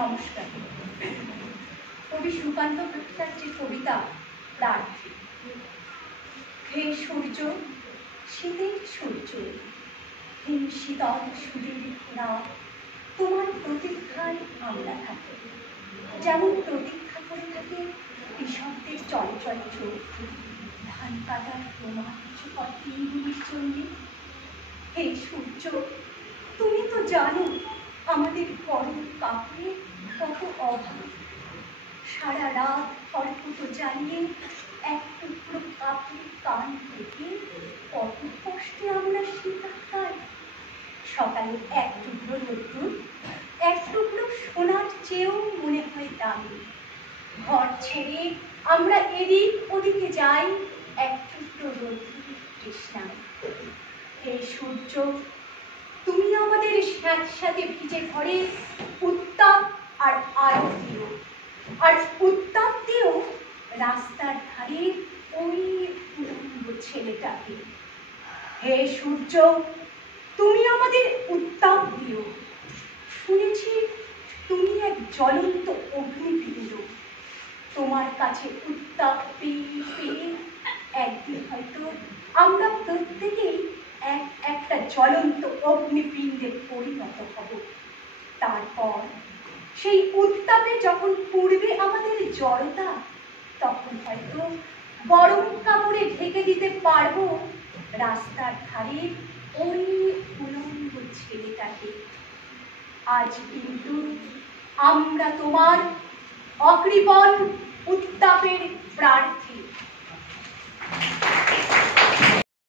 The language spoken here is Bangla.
নমস্কার। কবি সুকান্ত ভট্টাচার্যের কবিতা প্রার্থী। হে সূর্য, শীতের সূর্য, হে শীতল সুদীর না, তোমার প্রতীক্ষায় আমরা থাকি, যেমন প্রতীক্ষা করে থাকে কৃষকদের চঞ্চল চোখ ধান কাটার রোমাঞ্চকর দিনগুলির জন্য। হে সূর্য, তুমি তো জানো আমাদের গরম কাপড়ে কত অভাব। সারা রাত খড়কুটো জ্বালিয়ে এক টুকরো কাপড়ে কান থেকে কত কষ্টে আমরা শীত খাই। সকালে এক টুকরো রোদ্দুর, এক টুকরো সোনার চেয়েও মনে হয় দামি। ঘর ছেড়ে আমরা এদিক ওদিকে যাই এক টুকরো রোদ্দুরের তৃষ্ণায়। হে সূর্য, তুমি আমাদের স্যাঁতস্যাঁতে ভিজে ঘরে উত্তাপ আর আলো দিও, আর উত্তাপ দিও রাস্তার ধারে ওই উলঙ্গ ছেলেটাকে। হে সূর্য, তুমি আমাদের উত্তাপ দিও। শুনেছি তুমি এক জ্বলন্ত অগ্নিপিণ্ড। তোমার কাছে উত্তাপ পেয়ে পেয়ে একদিন হয়তো আমরা প্রত্যেকেই একটা জ্বলন্ত অগ্নিপিণ্ডে পরিণত হব। তারপর সেই উত্তাপে যখন পূর্বে আমাদের জড়তা, তখন হয়তো গরম কাপড়ে ঢেকে দিতে পারবো রাস্তার ধারে ওই উলঙ্গ ছেলেটাকে। আজ কিন্তু আমরা তোমার অকৃপণ উত্তাপের প্রার্থী।